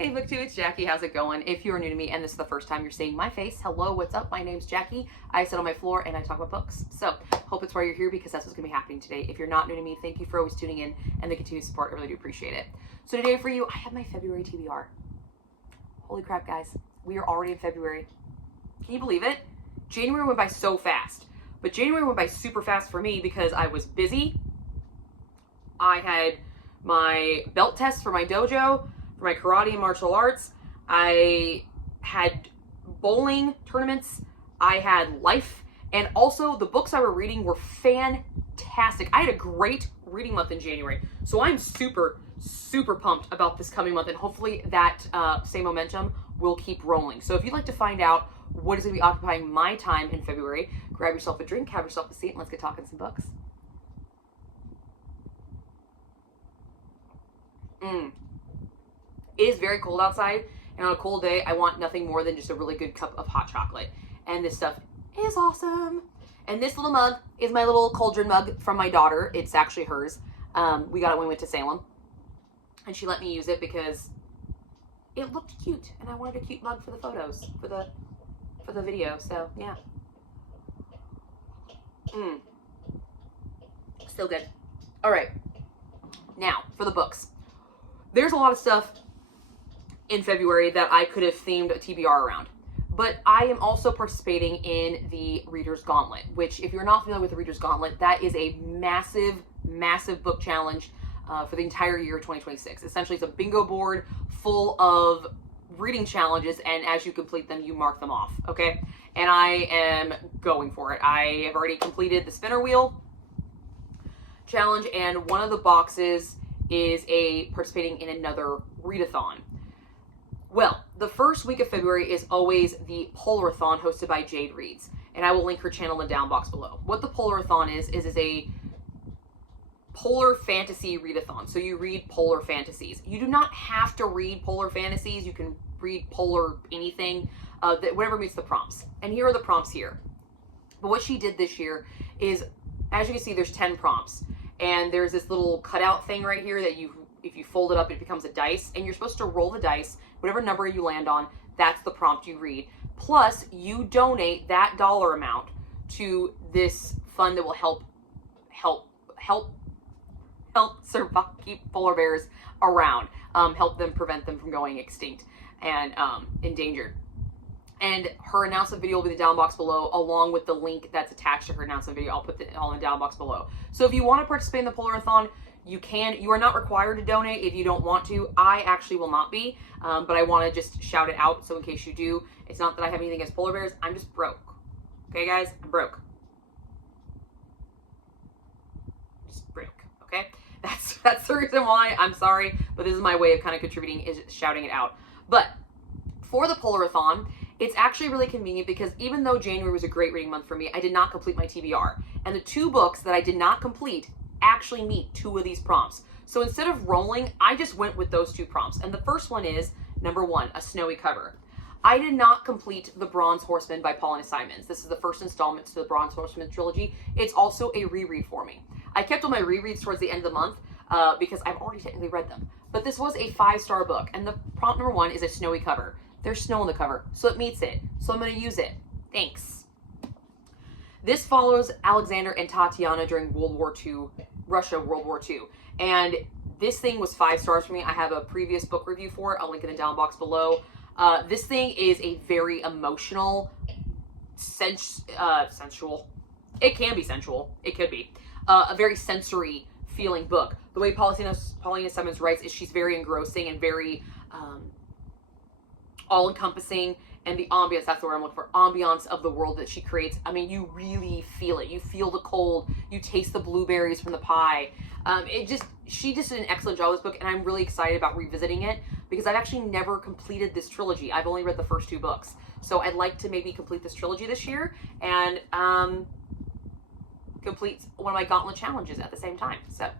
Hey BookTube, it's Jackie. How's it going? If you're new to me and this is the first time you're seeing my face, hello, what's up? My name's Jackie. I sit on my floor and I talk about books. So, hope it's why you're here because that's what's going to be happening today. If you're not new to me, thank you for always tuning in and the continued support. I really do appreciate it. So today for you, I have my February TBR. Holy crap, guys. We are already in February. Can you believe it? January went by so fast. But January went by super fast for me because I was busy. I had my belt test for my dojo, for my karate and martial arts. I had bowling tournaments. I had life. And also the books I were reading were fantastic. I had a great reading month in January. So I'm super, super pumped about this coming month. And hopefully that same momentum will keep rolling. So if you'd like to find out what is going to be occupying my time in February, grab yourself a drink, have yourself a seat, and let's get talking some books. It is very cold outside, and on a cold day, I want nothing more than just a really good cup of hot chocolate. And this stuff is awesome. And this little mug is my little cauldron mug from my daughter. It's actually hers. We got it when we went to Salem. And she let me use it because it looked cute, and I wanted a cute mug for the photos, for the video. So, yeah. Still good. All right. Now, for the books. There's a lot of stuff in February that I could have themed a TBR around. But I am also participating in the Reader's Gauntlet, which if you're not familiar with the Reader's Gauntlet, that is a massive, massive book challenge for the entire year of 2026. Essentially, it's a bingo board full of reading challenges, and as you complete them, you mark them off, okay? And I am going for it. I have already completed the spinner wheel challenge, and one of the boxes is participating in another readathon. Well, the first week of February is always the Polarthon hosted by Jade Reads, and I will link her channel in the down box below. What the Polarthon is a polar fantasy readathon. So you read polar fantasies. You do not have to read polar fantasies. You can read polar anything, whatever meets the prompts. And here are the prompts here. But what she did this year is, as you can see, there's 10 prompts. And there's this little cutout thing right here that if you fold it up, it becomes a dice. And you're supposed to roll the dice. Whatever number you land on, that's the prompt you read. Plus, you donate that dollar amount to this fund that will help survive, keep polar bears around, help them, prevent them from going extinct and endangered. And her announcement video will be in the down box below, along with the link that's attached to her announcement video. I'll put it all in the down box below. So if you want to participate in the Polarthon, you can. You are not required to donate if you don't want to. I actually will not be, but I want to just shout it out. So in case you do, it's not that I have anything against polar bears. I'm just broke. Okay, guys? I'm broke. Just broke. Okay? That's the reason why. I'm sorry, but this is my way of kind of contributing, is shouting it out. But for the Polarthon, it's actually really convenient because even though January was a great reading month for me, I did not complete my TBR. And the two books that I did not complete actually meet two of these prompts. So instead of rolling, I just went with those two prompts. And the first one is, number 1, a snowy cover. I did not complete The Bronze Horseman by Paulina Simons. This is the first installment to the Bronze Horseman trilogy. It's also a reread for me. I kept all my rereads towards the end of the month because I've already technically read them. But this was a 5-star book. And the prompt number 1 is a snowy cover. There's snow on the cover, so it meets it. So I'm going to use it. Thanks. This follows Alexander and Tatiana during World War II, Russia, World War II. And this thing was 5 stars for me. I have a previous book review for it. I'll link in the down box below. This thing is a very emotional, sensual. It can be sensual. It could be. A very sensory feeling book. The way Paulina Simons writes is she's very engrossing and very all-encompassing, and the ambiance, that's the word I'm looking for, ambiance of the world that she creates. I mean, you really feel it. You feel the cold. You taste the blueberries from the pie. She just did an excellent job with this book, and I'm really excited about revisiting it because I've actually never completed this trilogy. I've only read the first 2 books. So I'd like to maybe complete this trilogy this year and complete one of my gauntlet challenges at the same time. So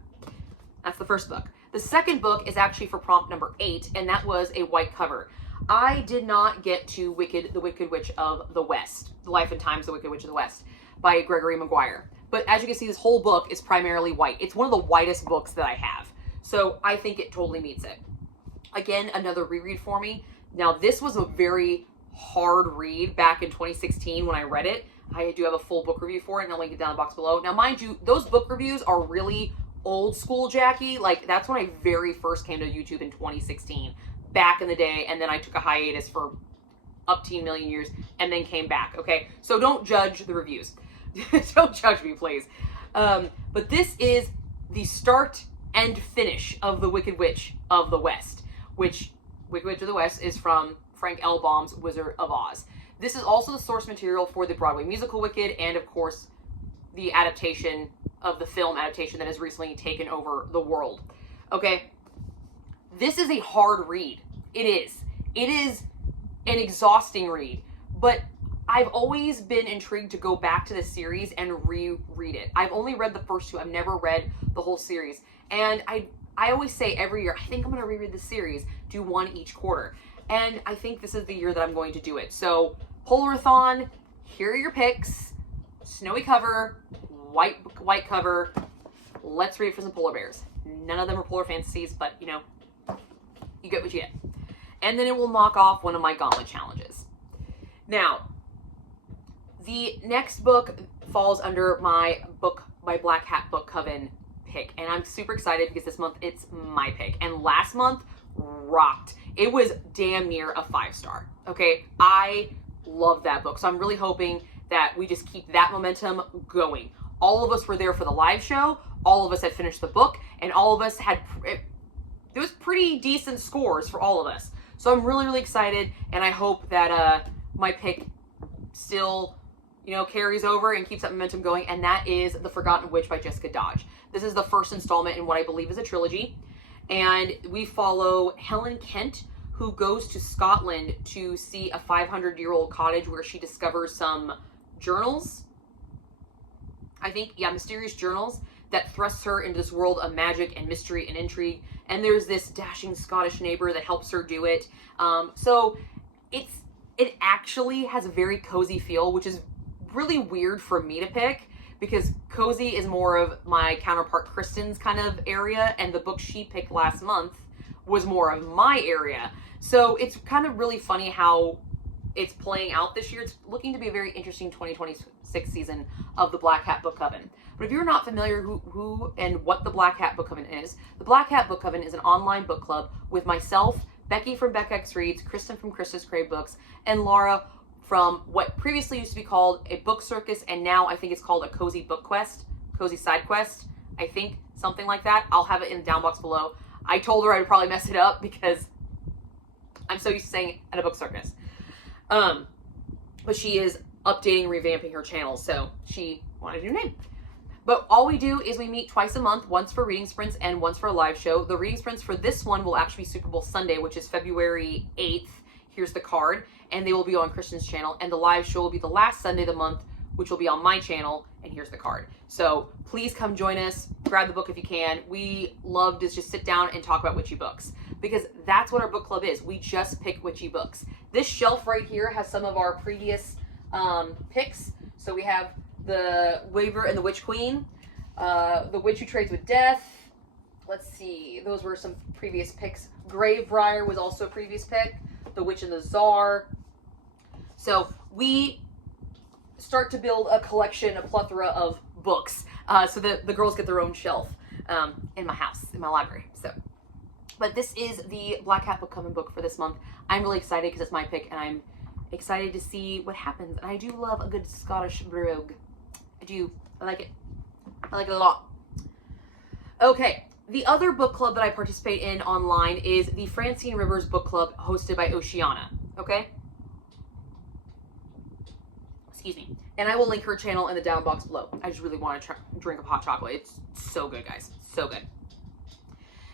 that's the first book. The second book is actually for prompt number 8, and that was a white cover. I did not get to The Wicked Witch of the West, The Life and Times of the Wicked Witch of the West by Gregory Maguire. But as you can see, this whole book is primarily white. It's one of the whitest books that I have. So I think it totally meets it. Again, another reread for me. Now, this was a very hard read back in 2016 when I read it. I do have a full book review for it, and I'll link it down in the box below. Now, mind you, those book reviews are really old school, Jackie. Like, that's when I very first came to YouTube in 2016, back in the day, and then I took a hiatus for up to a million years, and then came back, okay? So don't judge the reviews. Don't judge me, please. But this is the start and finish of The Wicked Witch of the West, which Wicked Witch of the West is from Frank L. Baum's Wizard of Oz. This is also the source material for the Broadway musical Wicked, and of course, the adaptation of the film adaptation that has recently taken over the world. Okay? This is a hard read. It is. It is an exhausting read, but I've always been intrigued to go back to the series and reread it. I've only read the first two. I've never read the whole series. And I always say every year, I think I'm going to reread the series, do one each quarter. And I think this is the year that I'm going to do it. So, Polarthon, here are your picks. Snowy cover, white cover. Let's read for some polar bears. None of them are polar fantasies, but, you know, you get what you get. And then it will knock off one of my gauntlet challenges. Now, the next book falls under my Black Hat Book Coven pick, and I'm super excited because this month it's my pick, and last month rocked. It was damn near a 5-star. Okay, I love that book, so I'm really hoping that we just keep that momentum going. All of us were there for the live show, all of us had finished the book, and all of us had there was pretty decent scores for all of us. So I'm really, really excited, and I hope that my pick still, you know, carries over and keeps that momentum going, and that is The Forgotten Witch by Jessica Dodge. This is the first installment in what I believe is a trilogy, and we follow Helen Kent, who goes to Scotland to see a 500-year-old cottage where she discovers some journals. I think, yeah, mysterious journals that thrusts her into this world of magic and mystery and intrigue. And there's this dashing Scottish neighbor that helps her do it. So it actually has a very cozy feel, which is really weird for me to pick because cozy is more of my counterpart Kristen's kind of area, and the book she picked last month was more of my area. So it's kind of really funny how it's playing out this year. It's looking to be a very interesting 2026 season of the Black Hat Book Coven. But if you're not familiar who and what the Black Hat Book Coven is, the Black Hat Book Coven is an online book club with myself, Becky from Beck X Reads, Kristen from Krista's Crave Books, and Laura from what previously used to be called a book circus, and now I think it's called a cozy book quest, cozy side quest, I think, something like that. I'll have it in the down box below. I told her I would probably mess it up because I'm so used to saying it at a book circus. But she is updating, revamping her channel, so she wanted a new name. But all we do is we meet twice a month, once for reading sprints and once for a live show. The reading sprints for this one will actually be Super Bowl Sunday, which is February 8th. Here's the card, and they will be on Kristen's channel. And the live show will be the last Sunday of the month, which will be on my channel, and here's the card. So please come join us, grab the book if you can. We love to just sit down and talk about witchy books, because that's what our book club is. We just pick witchy books. This shelf right here has some of our previous picks. So we have The Waver and the Witch Queen, The Witch Who Trades with Death. Let's see, those were some previous picks. Gravebriar was also a previous pick. The Witch and the Czar. So we start to build a collection, a plethora of books, so that the girls get their own shelf in my house, in my library. So, but this is the Black Hat Book Coven book for this month. I'm really excited because it's my pick, and I'm excited to see what happens. And I do love a good Scottish brogue. I do. I like it. I like it a lot. Okay. The other book club that I participate in online is the Francine Rivers Book Club hosted by Oceana. Okay? Excuse me. And I will link her channel in the down box below. I just really want to drink a hot chocolate. It's so good, guys. So good.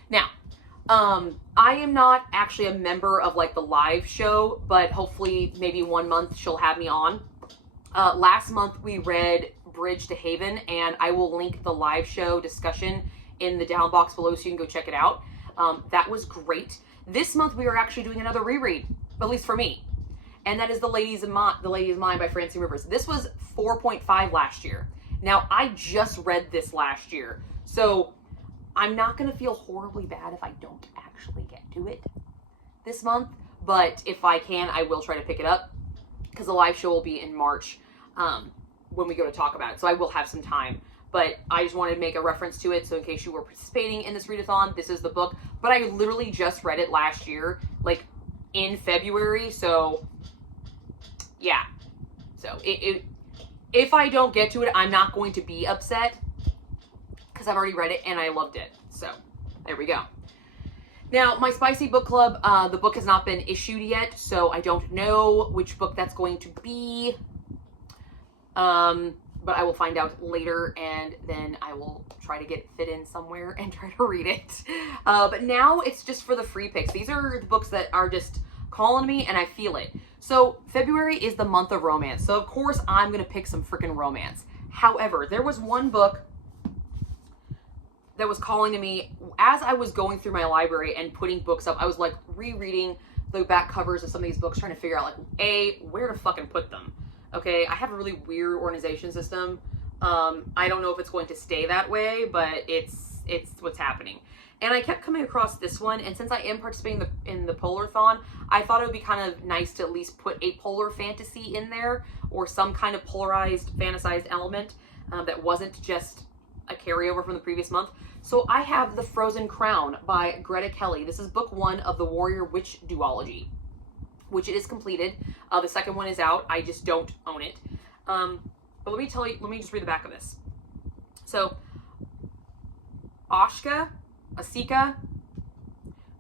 Now, I am not actually a member of like the live show, but hopefully maybe one month she'll have me on. Last month we read Bridge to Haven, and I will link the live show discussion in the down box below so you can go check it out. That was great. This month we are actually doing another reread, at least for me, and that is The Lady Is Mine by Francine Rivers. This was 4.5 last year. Now, I just read this last year, so I'm not going to feel horribly bad if I don't actually get to it. this month, but if I can, I will try to pick it up, because the live show will be in March when we go to talk about it, so I will have some time. But I just wanted to make a reference to it, so in case you were participating in this readathon, this is the book. But I literally just read it last year, like in February, so yeah. So if I don't get to it, I'm not going to be upset, because I've already read it and I loved it. So there we go. Now, my Spicy Book Club, the book has not been issued yet, so I don't know which book that's going to be. But I will find out later, and then I will try to get it fit in somewhere and try to read it. But now it's just for the free picks. These are the books that are just calling me, and I feel it. So February is the month of romance. So of course I'm going to pick some freaking romance. However, there was one book that was calling to me as I was going through my library and putting books up. I was like rereading the back covers of some of these books, trying to figure out like, where to fucking put them. Okay, I have a really weird organization system. I don't know if it's going to stay that way, but it's what's happening. And I kept coming across this one, and since I am participating in the Polarthon, I thought it would be kind of nice to at least put a polar fantasy in there, or some kind of polarized, fantasized element that wasn't just a carryover from the previous month. So I have The Frozen Crown by Greta Kelly. This is book 1 of the Warrior Witch duology, which it is completed. The second one is out. I just don't own it. But let me just read the back of this. So, Asika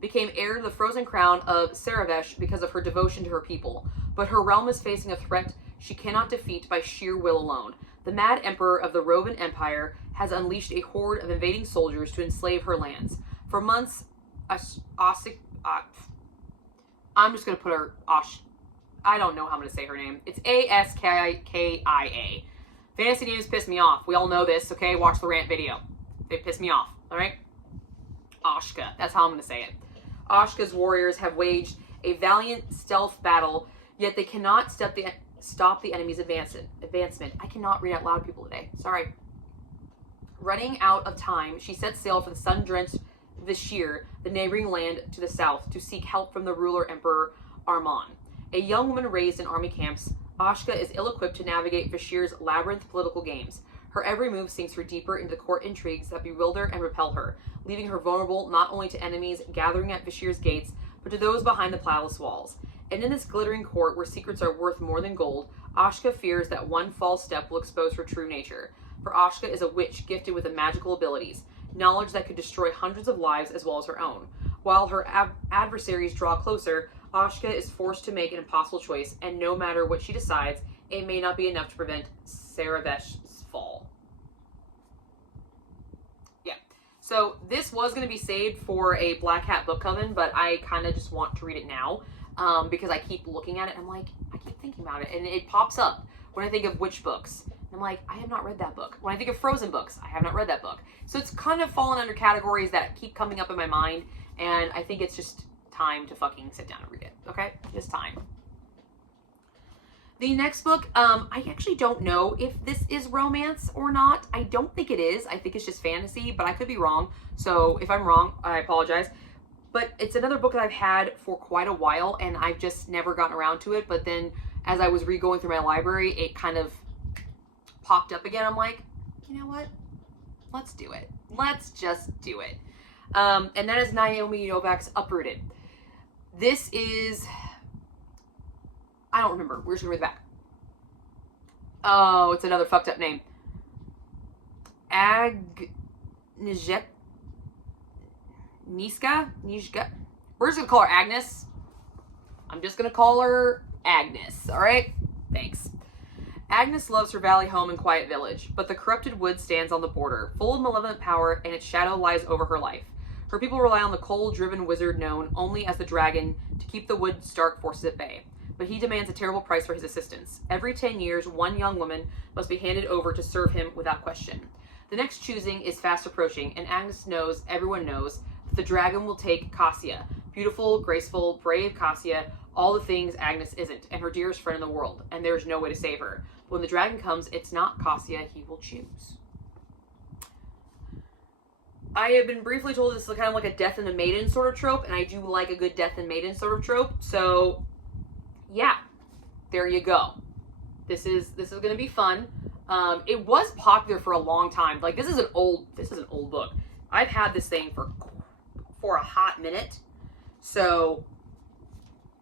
became heir to the frozen crown of Saravesh because of her devotion to her people. But her realm is facing a threat she cannot defeat by sheer will alone. The mad emperor of the Roman Empire has unleashed a horde of invading soldiers to enslave her lands. For months, I'm just going to put her, I don't know how I'm going to say her name. It's Askikia. Fantasy names piss me off. We all know this, okay? Watch the rant video. They piss me off, all right? Ashka, that's how I'm going to say it. Ashka's warriors have waged a valiant stealth battle, yet they cannot stop the enemy's advancement. I cannot read out loud, people, today. Sorry. Running out of time, she set sail for the sun-drenched Vashir, the neighboring land to the south, to seek help from the ruler Emperor Arman. A young woman raised in army camps, Ashka is ill-equipped to navigate Vashir's labyrinth political games. Her every move sinks her deeper into the court intrigues that bewilder and repel her, leaving her vulnerable not only to enemies gathering at Vashir's gates, but to those behind the palace walls. And in this glittering court where secrets are worth more than gold, Ashka fears that one false step will expose her true nature. For Ashka is a witch gifted with magical abilities, knowledge that could destroy hundreds of lives as well as her own. While her adversaries draw closer, Ashka is forced to make an impossible choice, and no matter what she decides, it may not be enough to prevent Saravesh's fall. Yeah. So this was going to be saved for a Black Hat book coven, but I kind of just want to read it now because I keep looking at it and I'm like, I keep thinking about it, and it pops up when I think of witch books. I'm like, I have not read that book. When I think of Frozen books, I have not read that book. So it's kind of fallen under categories that keep coming up in my mind, and I think it's just time to fucking sit down and read it, okay? Just time. The next book, I actually don't know if this is romance or not. I don't think it is. I think it's just fantasy, but I could be wrong. So if I'm wrong, I apologize. But it's another book that I've had for quite a while, and I've just never gotten around to it. But then as I was going through my library, it kind of popped up again. I'm like, you know what? Let's do it. Let's just do it. And that is Naomi Novak's Uprooted. This is, I don't remember. We're just going to read the back. Oh, it's another fucked up name. Nishka? We're just going to call her Agnes. I'm just going to call her Agnes. All right? Thanks. Agnes loves her valley home and quiet village, but the corrupted wood stands on the border, full of malevolent power, and its shadow lies over her life. Her people rely on the cold-driven wizard known only as the dragon to keep the wood's dark forces at bay. But he demands a terrible price for his assistance. Every 10 years, one young woman must be handed over to serve him without question. The next choosing is fast approaching, and Agnes knows, everyone knows, that the dragon will take Cassia. Beautiful, graceful, brave Cassia, all the things Agnes isn't, and her dearest friend in the world, and there is no way to save her. But when the dragon comes, it's not Cassia he will choose. I have been briefly told this is kind of like a death and a maiden sort of trope, and I do like a good death and maiden sort of trope. So, yeah, there you go. This is going to be fun. It was popular for a long time. Like, this is an old book. I've had this thing for a hot minute. So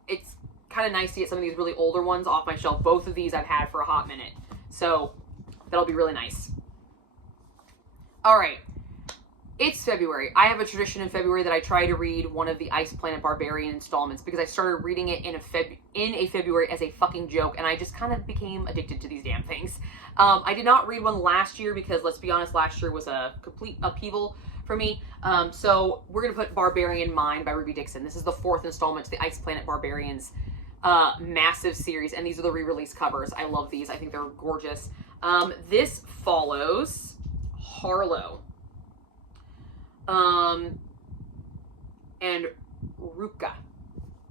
it's kind of nice to get some of these really older ones off my shelf. Both of these I've had for a hot minute. So that'll be really nice. All right. It's February. I have a tradition in February that I try to read one of the Ice Planet Barbarian installments because I started reading it in a February as a fucking joke, and I just kind of became addicted to these damn things. I did not read one last year because, let's be honest, last year was a complete upheaval for me. So we're going to put Barbarian Mind by Ruby Dixon. This is the 4th installment to the Ice Planet Barbarians massive series, and these are the re-release covers. I love these. I think they're gorgeous. This follows Harlow and Ruka.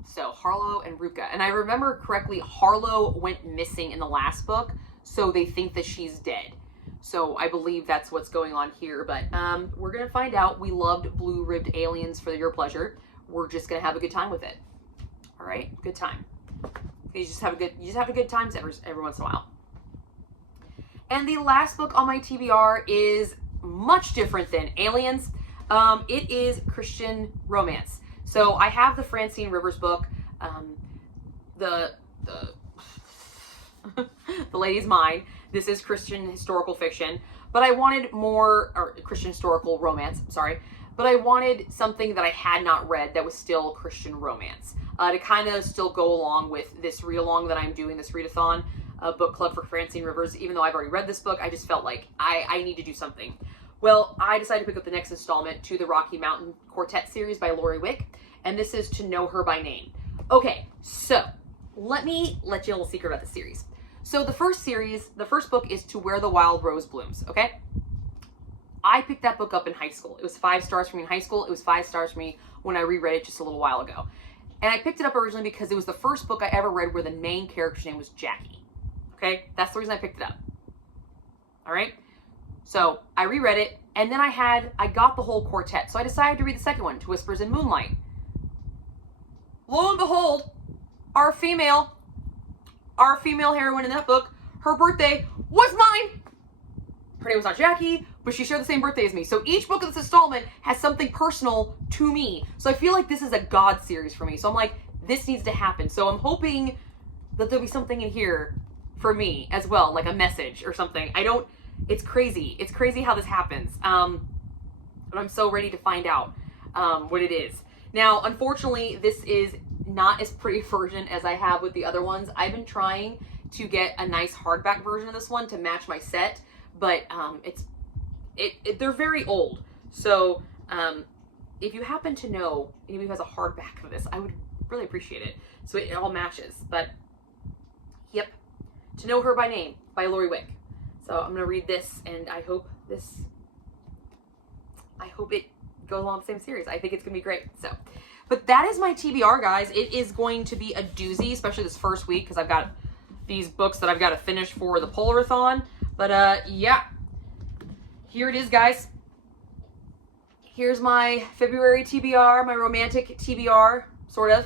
So Harlow and Ruka. And I remember correctly, Harlow went missing in the last book, so they think that she's dead. So I believe that's what's going on here, but we're going to find out. We loved blue-ribbed aliens for your pleasure. We're just going to have a good time with it. All right? Good time. You just have a good times every once in a while. And the last book on my TBR is much different than aliens. It is Christian romance. So I have the Francine Rivers book, the Lady's Mine. This is Christian historical fiction, but I wanted more, or Christian historical romance, sorry. But I wanted something that I had not read that was still Christian romance, to kind of still go along with this read-along that I'm doing, this readathon book club for Francine Rivers. Even though I've already read this book, I just felt like I need to do something. Well, I decided to pick up the next installment to the Rocky Mountain Quartet series by Lori Wick, and this is To Know Her by Name. Okay, so let me let you a little secret about the series. So the first book is To Where the Wild Rose Blooms, okay? I picked that book up in high school. It was 5 stars for me in high school. It was 5 stars for me when I reread it just a little while ago. And I picked it up originally because it was the first book I ever read where the main character's name was Jackie. Okay? That's the reason I picked it up. All right? So I reread it, and then I got the whole quartet. So I decided to read the second one, To Whispers in Moonlight. Lo and behold, our female heroine in that book, her birthday was mine. Her name was not Jackie, but she shared the same birthday as me. So each book of this installment has something personal to me. So I feel like this is a God series for me. So I'm like, this needs to happen. So I'm hoping that there'll be something in here for me as well, like a message or something. It's crazy. It's crazy how this happens. But I'm so ready to find out what it is. Now, unfortunately, this is not as pretty a version as I have with the other ones. I've been trying to get a nice hardback version of this one to match my set, but they're very old. So if you happen to know anybody who has a hardback of this, I would really appreciate it. So it all matches. But yep, To Know Her by Name by Lori Wick. So I'm gonna read this, and I hope it goes along the same series. I think it's gonna be great. So, but that is my TBR, guys. It is going to be a doozy, especially this first week, because I've got these books that I've got to finish for the Polarthon. But yeah, here it is, guys. Here's my February TBR, my romantic TBR, sort of.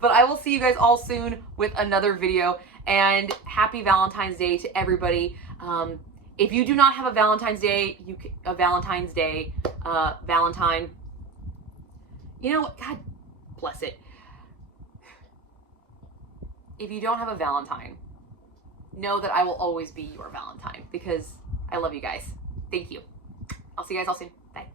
But I will see you guys all soon with another video. And happy Valentine's Day to everybody. If you do not have a Valentine's Day, Valentine, you know, God bless it. If you don't have a Valentine, know that I will always be your Valentine because I love you guys. Thank you. I'll see you guys all soon. Bye.